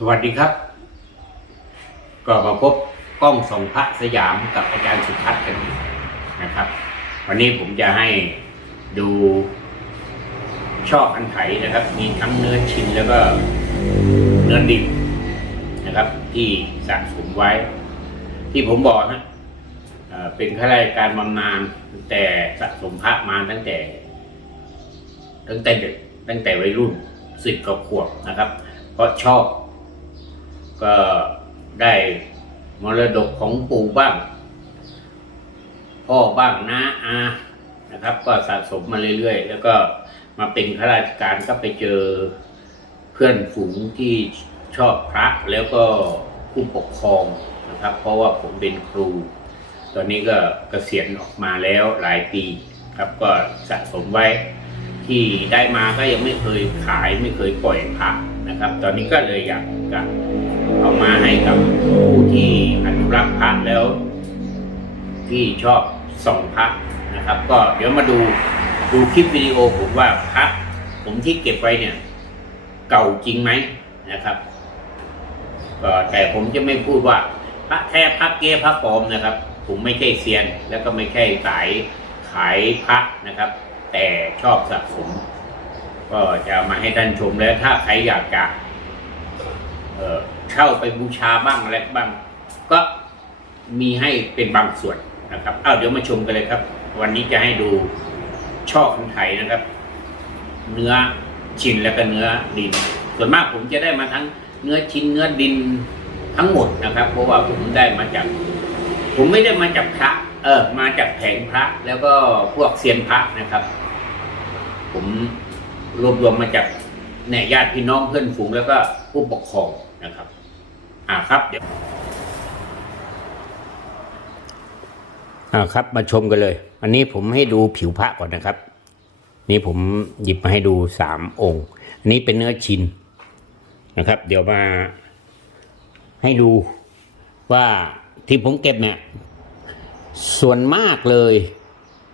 สวัสดีครับ ก็มาพบกล้องส่องพระสยามกับอาจารย์สุทัศน์กันนะครับ วันนี้ผมจะให้ดูชอบอันไถนะครับ มีทั้งเนื้อชิ้นแล้วก็เนื้อดิบนะครับ ที่สะสมไว้ ที่ผมบอกนะเอ่อเป็นข้าราชการบำนาญแต่สะสมพระมาตั้งแต่ ตั้งแต่เด็กตั้งแต่วัยรุ่นสิบกว่าขวบนะครับ เพราะชอบ ก็ได้มรดกของปู่บ้าง พ่อบ้างน้าอานะครับ ก็สะสมมาเรื่อยๆ แล้วก็มาเป็นข้าราชการก็ไปเจอเพื่อนฝูงที่ชอบพระแล้วก็ผู้ปกครองนะครับ เพราะว่าผมเป็นครู ตอนนี้ก็เกษียณออกมาแล้วหลายปีครับก็สะสมไว้ที่ได้มาก็ยังไม่เคยขายไม่เคยปล่อยพระนะครับ ตอนนี้ก็เลยอยากจะ เอามาให้กับผู้ที่อนุรักษ์พระแล้ว ที่ชอบส่องพระนะครับ ก็เดี๋ยวมาดูดูคลิปวิดีโอผมว่าพระผมที่เก็บไว้เนี่ย เก่าจริงไหมนะครับก็แต่ผมจะไม่พูดว่าพระแท้พระเก้พระปลอมนะครับ ผมไม่ใช่เซียน แล้วก็ไม่ใช่สายขายพระนะครับ แต่ชอบสะสมก็จะมาให้ท่านชมแล้วถ้าใครอยากจะเอ่อ เช่าไปบูชาบ้างอะไรบ้าง ก็มีให้เป็นบางส่วนนะครับเอาเดี๋ยวมาชมกันเลยครับ วันนี้จะให้ดูช่อของไทยนะครับ เนื้อชิ้นแล้วก็เนื้อดิน ส่วนมากผมจะได้มาทั้งเนื้อชิ้นเนื้อดินทั้งหมดนะครับ เพราะว่าผมได้มาจาก ผมไม่ได้มาจากพระ เออมาจากแผงพระ แล้วก็พวกเซียนพระนะครับ ผมรวบรวมมาจากเนี่ยญาติพี่น้องเพื่อนฝูงแล้วก็ผู้ปกครองนะครับ อ่าครับเดี๋ยวอ่าครับมาชมกันเลย อันนี้ผมให้ดูผิวพระก่อนนะครับ นี่ผมหยิบมาให้ดูสามองค์ อันนี้เป็นเนื้อชินนะครับ เดี๋ยวมาให้ดูว่าที่ผมเก็บเนี่ย ส่วนมากเลย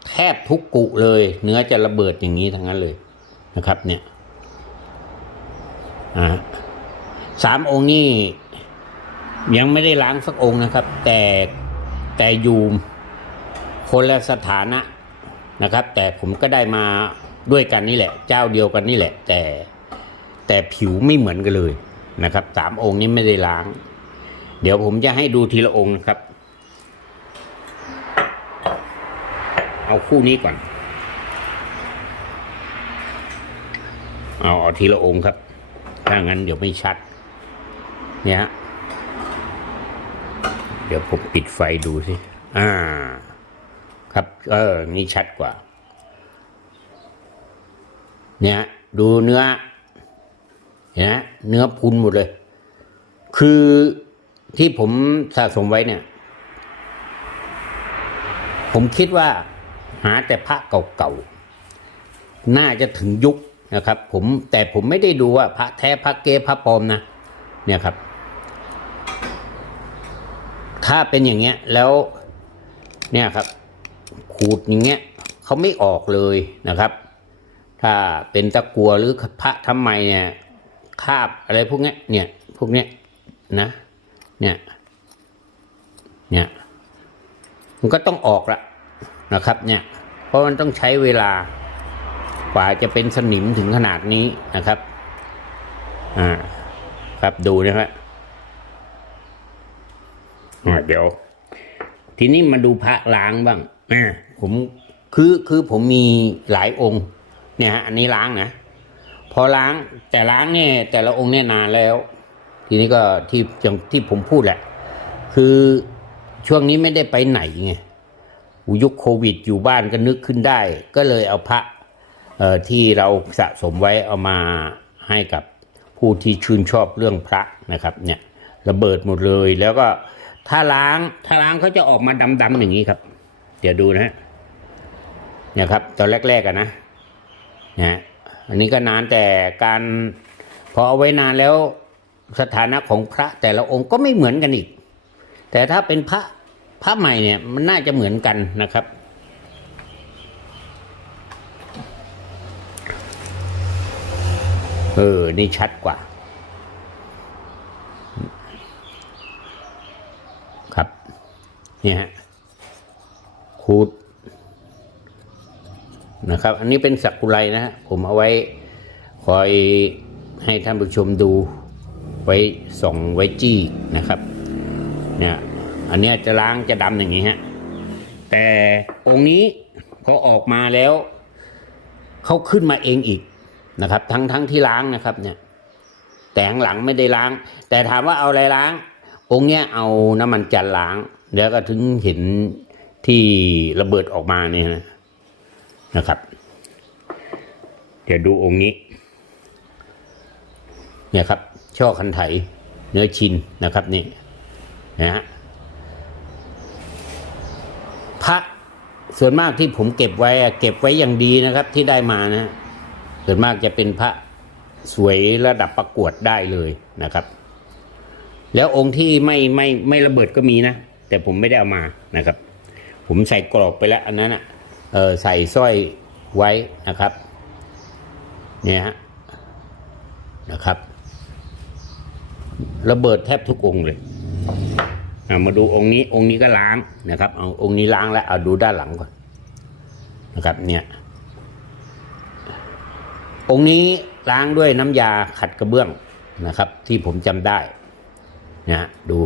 แทบทุกกุเลย เนื้อจะระเบิดอย่างนี้ทั้งนั้นเลยนะครับ เนี่ยอ่าสามองค์นี่ ยังไม่ได้ล้างสักองค์นะครับ แต่แต่อยู่คนละสถานะนะครับ แต่ผมก็ได้มาด้วยกันนี่แหละ เจ้าเดียวกันนี่แหละ แต่แต่ผิวไม่เหมือนกันเลยนะครับสามองค์นี้ไม่ได้ล้าง เดี๋ยวผมจะให้ดูทีละองค์นะครับ เอาคู่นี้ก่อน เอาเอาทีละองค์ครับ ถ้างั้นเดี๋ยวไม่ชัด เนี่ยฮะ ดี๋ยวผมปิดไฟดูสิ อ่า ครับ เออ นี่ชัดกว่า เนี่ย ดูเนื้อเนไหมเนื้อพุนหมดเลย คือที่ผมสะสมไว้เนี่ย ผมคิดว่าหาแต่พระเก่าๆ น่าจะถึงยุคนะครับ ผมแต่ผมไม่ได้ดูว่าพระแท้พระเกพระปลอมนะ เนี่ยครับ ถ้าเป็นอย่างเงี้ยแล้วเนี่ยครับ ขูดอย่างเงี้ยเขาไม่ออกเลยนะครับ ถ้าเป็นตะกัวหรือพระทำไมเนี่ยคาบอะไรพวกเนี้ยเนี่ยพวกเนี้ยนะเนี่ยเนี่ยมันก็ต้องออกละนะครับเนี่ยเพราะมันต้องใช้เวลากว่าจะเป็นสนิมถึงขนาดนี้นะครับอ่าครับดูนะครับ เดี๋ยว ทีนี้มาดูพระล้างบ้างอ่าผมคือคือผมมีหลายองค์ เนี่ยฮะอันนี้ล้างนะพอล้างแต่ล้างเนี่ยแต่ละองค์เนี่ยนานแล้ว ทีนี้ก็ที่อย่างที่ผมพูดแหละ คือช่วงนี้ไม่ได้ไปไหนไงอุยุคโควิดอยู่บ้านก็นึกขึ้นได้ ก็เลยเอาพระเอ่อที่เราสะสมไว้เอามาให้กับผู้ที่ชื่นชอบเรื่องพระนะครับ เนี่ยระเบิดหมดเลยแล้วก็ ถ้าล้างถ้าล้างเขาจะออกมาดำๆอย่างนี้ครับ เดี๋ยวดูนะฮะเนี่ยครับ ตอนแรกๆอะนะนะฮะอันนี้ก็นานแต่การพอเอาไว้นานแล้วสถานะของพระแต่ละองค์ก็ไม่เหมือนกันอีก แต่ถ้าเป็นพระพระใหม่เนี่ยมันน่าจะเหมือนกันนะครับ เออ นี่ชัดกว่า ครับ เนี่ยฮะขูดนะครับ อันนี้เป็นสักกุไรนะฮะผมเอาไว้คอยให้ท่านผู้ชมดูไว้ส่องไว้จี้นะครับ เนี่ยอันเนี้ยจะล้างจะดำอย่างนี้ฮะแต่องค์นี้พอออกมาแล้วเขาขึ้นมาเองอีกนะครับ ทั้งทั้งที่ล้างนะครับ เนี่ยแต่ข้างหลังไม่ได้ล้าง แต่ถามว่าเอาอะไรล้าง องค์เนี้ยเอาน้ำมันจันทร์ล้าง แล้วก็ถึงเห็นที่ระเบิดออกมาเนี่ยนะนะครับ เดี๋ยวดูองค์นี้ เนี่ยครับ ช่อคันไถ เนื้อชินนะครับนี่นะฮะพระส่วนมากที่ผมเก็บไว้เก็บไว้อย่างดีนะครับ ที่ได้มานะส่วนมากจะเป็นพระสวยระดับประกวดได้เลยนะครับ แล้วองค์ที่ไม่ไม่ไม่ระเบิดก็มีนะ แต่ผมไม่ได้เอามานะครับ ผมใส่กรอบไปแล้วอันนั้นอะเออใส่สร้อยไว้นะครับ เนี่ยฮะนะครับ ระเบิดแทบทุกองค์เลยมาดูองค์นี้องค์นี้ก็ล้างนะครับเอาองค์นี้ล้างแล้วเอาดูด้านหลังก่อนนะครับ เนี่ย องค์นี้ล้างด้วยน้ำยาขัดกระเบื้องนะครับ ที่ผมจำได้ นะดู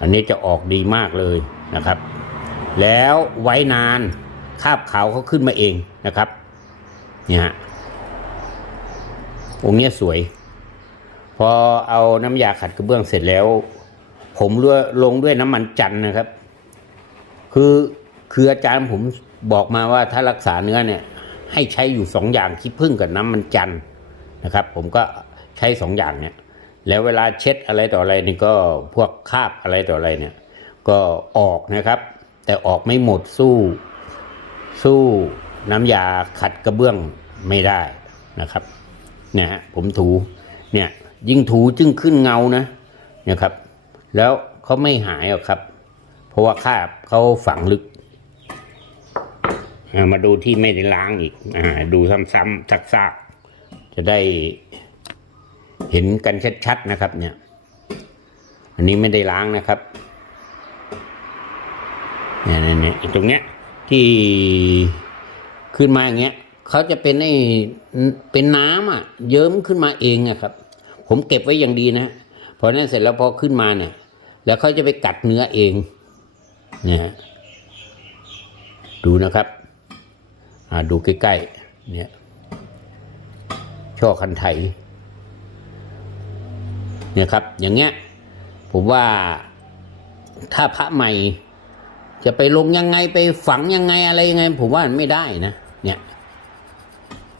อันนี้จะออกดีมากเลยนะครับ แล้วไว้นานคาบขาวเขาขึ้นมาเองนะครับเนี่ยฮะองค์เนี้ยสวย พอเอาน้ำยาขัดกระเบื้องเสร็จแล้ว ผมลงด้วยน้ำมันจันนะครับ คือคืออาจารย์ผมบอกมาว่าถ้ารักษาเนื้อเนี่ย ให้ใช้อยู่สองอย่างขี้ผึ้งกับน้ำมันจันนะครับ ผมก็ใช้สองอย่างเนี่ย แล้วเวลาเช็ดอะไรต่ออะไรนี่ก็พวกคราบอะไรต่ออะไรเนี่ย ก็ออกนะครับ แต่ออกไม่หมดสู้สู้น้ำยาขัดกระเบื้องไม่ได้นะครับเนี่ยฮะผมถูเนี่ยยิ่งถูจึงขึ้นเงานะนี่ยครับ แล้วเขาไม่หายหรอกครับ เพราะว่าคราบเขาฝังลึกมาดูที่ไม่ได้ล้างอีกอดูซ้ำๆซักๆจะได้ เห็นกันชัดๆนะครับ เนี่ย อันนี้ไม่ได้ล้างนะครับเนี่ยเนี่ยตรงเนี้ยที่ขึ้นมาอย่างเงี้ยเขาจะเป็นไอ้เป็นน้ำอะ เยิ้มขึ้นมาเองอะครับ ผมเก็บไว้อย่างดีนะพอนั้นเสร็จแล้วพอขึ้นมาเนี่ย แล้วเขาจะไปกัดเนื้อเองเนี่ยฮะดูนะครับอ่าดูใกล้ๆเนี่ยช่อคันไถ เนี่ยครับ อย่างเงี้ยผมว่าถ้าพระใหม่ จะไปลงยังไงไปฝังยังไงอะไรยังไง ผมว่ามันไม่ได้นะ เนี่ย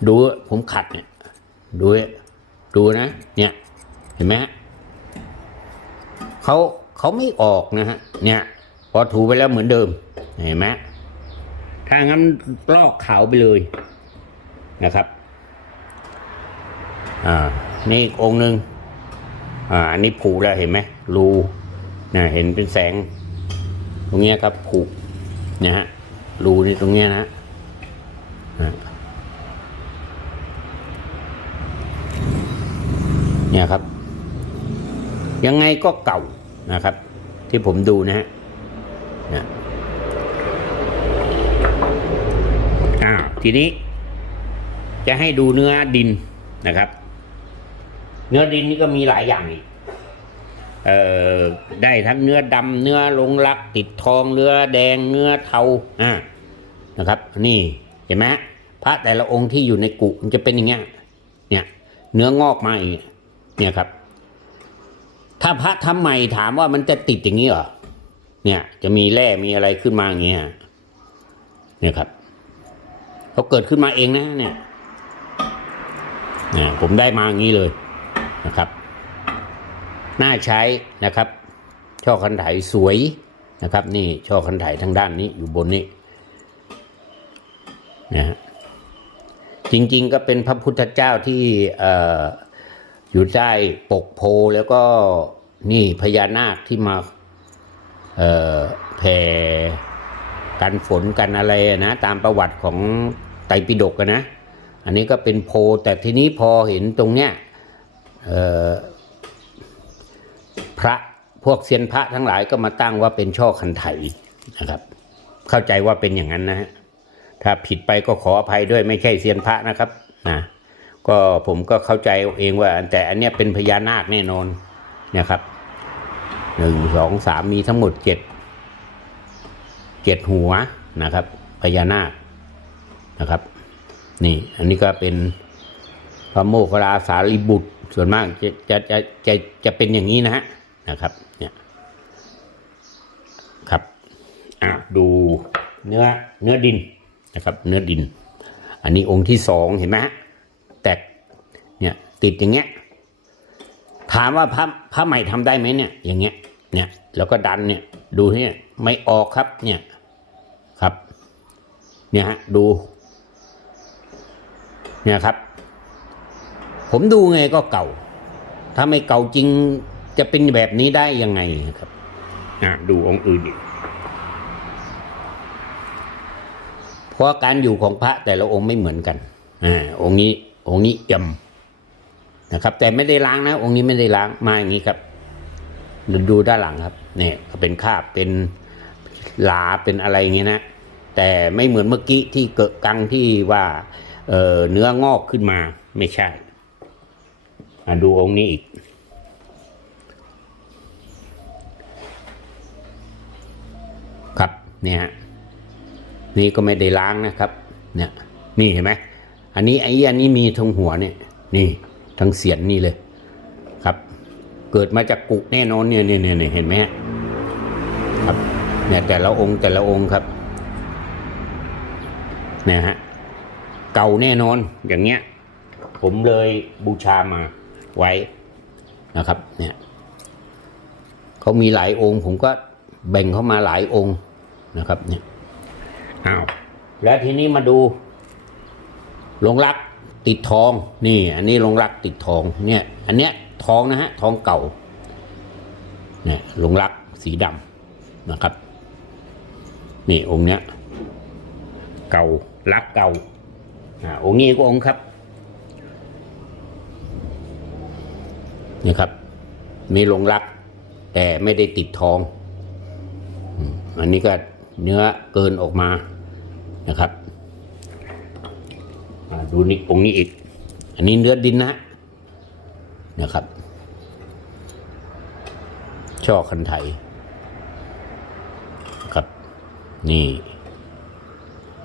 ดูผมขัดเนี่ยดูดูนะ เนี่ย เห็นไหมฮะเขาเขาไม่ออกนะฮะเนี่ย พอถูไปแล้วเหมือนเดิม เห็นไหมถ้างั้นลอกขาวไปเลยนะครับ อ่า นี่อีกองค์หนึ่ง อ่าอันนี้ผูแล้วเห็นไหมรูนะเห็นเป็นแสง ตรงเนี้ยครับผูนี่ยฮะรูนี่ตรงเนี้ยนะเนี่ยครับ ยังไงก็เก่านะครับ ที่ผมดูนะฮะนี่ยอ้าวทีนี้จะให้ดูเนื้อดินนะครับ เนื้อดินนี่ก็มีหลายอย่างอีกเอ่อได้ทั้งเนื้อดำเนื้อลงรัก ติดทองเนื้อแดงเนื้อเทาอ่านะครับ นี่เห็นไหมพระแต่ละองค์ที่อยู่ในกุมันจะเป็นอย่างเงี้ยเนี่ยเนื้องอกมาอย่างเงี้ยเนี่ยครับ ถ้าพระทำใหม่ถามว่ามันจะติดอย่างนี้เหรอเนี่ย จะมีแร่มีอะไรขึ้นมาอย่างเงี้ยเนี่ยครับเขาเกิดขึ้นมาเองนะเนี่ยเนี่ยผมได้มาอย่างนี้เลย นะครับ น่าใช้นะครับ ช่อคันไถสวยนะครับ นี่ช่อคันไถทางด้านนี้อยู่บนนี้นะฮะจริงๆก็เป็นพระพุทธเจ้าที่ออยู่ใต้ปกโพแล้วก็นี่พญานาคที่มาแผ่กันฝนกันอะไรนะ ตามประวัติของไตรปิฎกนะ อันนี้ก็เป็นโพแต่ทีนี้พอเห็นตรงเนี้ย พระพวกเซียนพระทั้งหลายก็มาตั้งว่าเป็นช่อคันไถนะครับ เข้าใจว่าเป็นอย่างนั้นนะฮะถ้าผิดไปก็ขออภัยด้วยไม่ใช่เซียนพระนะครับนะก็ผมก็เข้าใจเองว่า แต่อันเนี้ยเป็นพญานาคแน่นอนนะครับหนึ่งสองสามมีทั้งหมดเจ็ดเจ็ดหัวนะครับพญานาคนะครับ นี่ อันนี้ก็เป็นพระโมคคัลลาสารีบุตร ส่วนมากจะจะจะจะจะเป็นอย่างนี้นะฮะนะครับ เนี่ยครับอะดูเนื้อเนื้อดินนะครับ เนื้อดิน อันนี้องค์ที่สองเห็นไหมฮะแตกเนี่ยติดอย่างเงี้ยถามว่าพระพระใหม่ทำได้ไหมเนี่ย อย่างเงี้ยเนี่ยแล้วก็ดันเนี่ยดูเนี่ยไม่ออกครับเนี่ยครับ เนี่ยฮะดู เนี่ยครับ ผมดูไงก็เก่า ถ้าไม่เก่าจริงจะเป็นแบบนี้ได้ยังไงครับอะดูองค์อื่นอีกเพราะการอยู่ของพระแต่ละองค์ไม่เหมือนกันอ่าองค์นี้ องค์นี้เอี่ยมนะครับ แต่ไม่ได้ล้างนะ องค์นี้ไม่ได้ล้างมาอย่างนี้ครับดูดูด้านหลังครับเนี่ยก็เป็นคราบเป็นหลาเป็นอะไรอย่างเงี้ยนะ แต่ไม่เหมือนเมื่อกี้ที่เกิดกังที่ว่าเออเนื้องอกขึ้นมาไม่ใช่อะ ดูองค์นี้อีก ครับเนี่ยฮะนี่ก็ไม่ได้ล้างนะครับ เนี่ย นี่เห็นไหมอันนี้ไอ้อันนี้มีทั้งหัวเนี่ย นี่ทั้งเสียนนี่เลยครับ เกิดมาจากกุแน่นอนเนี่ยเนี่ยเนี่ยเห็นไหมครับเนี่ยแต่ละองค์แต่ละองค์ครับเนี่ยฮะเก่าแน่นอนอย่างเงี้ย ผมเลยบูชามา ไว้นะครับเนี่ยเขามีหลายองค์ ผมก็แบ่งเข้ามาหลายองค์นะครับเนี่ยอ้าวแล้วทีนี้มาดูลงรักติดทองนี่ อันนี้ลงรักติดทองเนี่ย อันเนี้ยทองนะฮะทองเก่าเนี่ยลงรักสีดำนะครับ นี่องค์เนี้ย เก่ารักเก่าอ่าองค์นี้ก็องค์ครับ นี่ครับ มีลงรัก แต่ไม่ได้ติดทองอันนี้ก็เนื้อเกินออกมานะครับอ่าดูนี่องค์นี้อีก อันนี้เนื้อดินนะนะครับ ช่อคันไถครับ นี่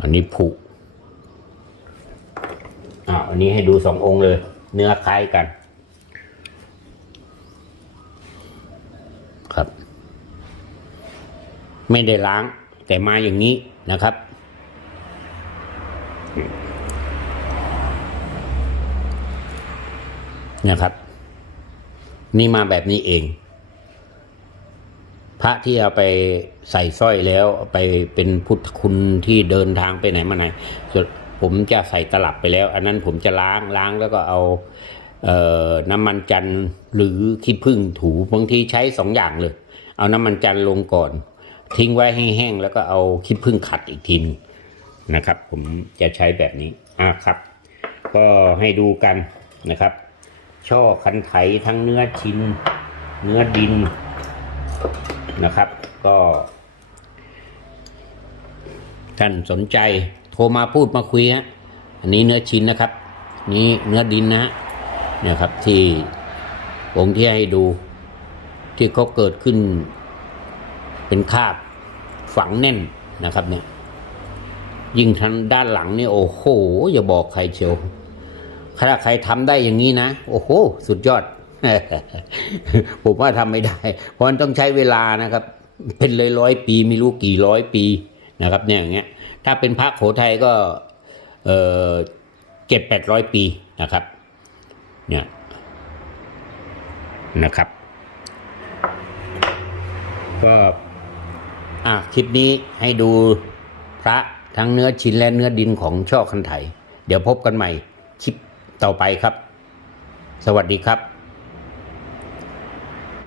อันนี้ผุอ่าอันนี้ให้ดูสององค์เลย เนื้อคล้ายกัน ครับ ไม่ได้ล้าง แต่มาอย่างนี้นะครับ นะครับ นี่มาแบบนี้เอง พระที่เอาไปใส่สร้อยแล้วไปเป็นพุทธคุณที่เดินทางไปไหนมาไหนส่วนผมจะใส่ตลับไปแล้ว อันนั้นผมจะล้างล้างแล้วก็เอาเออน้ำมันจันทร์หรือขี้ผึ้งถูบางทีใช้สองอย่างเลย เอาน้ำมันจันทร์ลงก่อน ทิ้งไว้ให้แห้งแล้วก็เอาขี้ผึ้งขัดอีกทีนึงนะครับ ผมจะใช้แบบนี้อะครับ ก็ให้ดูกันนะครับ ช่อคันไถทั้งเนื้อชิ้น เนื้อดินนะครับ ก็ ท่านสนใจโทรมาพูดมาคุยฮะอันนี้เนื้อชิ้นนะครับ นี้เนื้อดินนะฮะเนี่ยครับที่องค์ที่ให้ดูที่เขาเกิดขึ้น เป็นคาบฝังแน่นนะครับเนี่ยยิ่งทางด้านหลังเนี่ยโอ้โหอย่าบอกใครเชียวถ้าใครทำได้อย่างนี้นะ โอ้โห สุดยอด ผมว่าทำไม่ได้ เพราะมันต้องใช้เวลานะครับ เป็นเลยร้อยปีไม่รู้กี่ร้อยปีนะครับ เนี่ยอย่างเงี้ย ถ้าเป็นพระโขทัยก็เออเจ็ดแปดร้อยปีนะครับ เนี่ยนะครับ ก็ อะคลิปนี้ให้ดูพระทั้งเนื้อชิ้นและเนื้อดินของช่อคันไถ เดี๋ยวพบกันใหม่คลิปต่อไปครับ สวัสดีครับ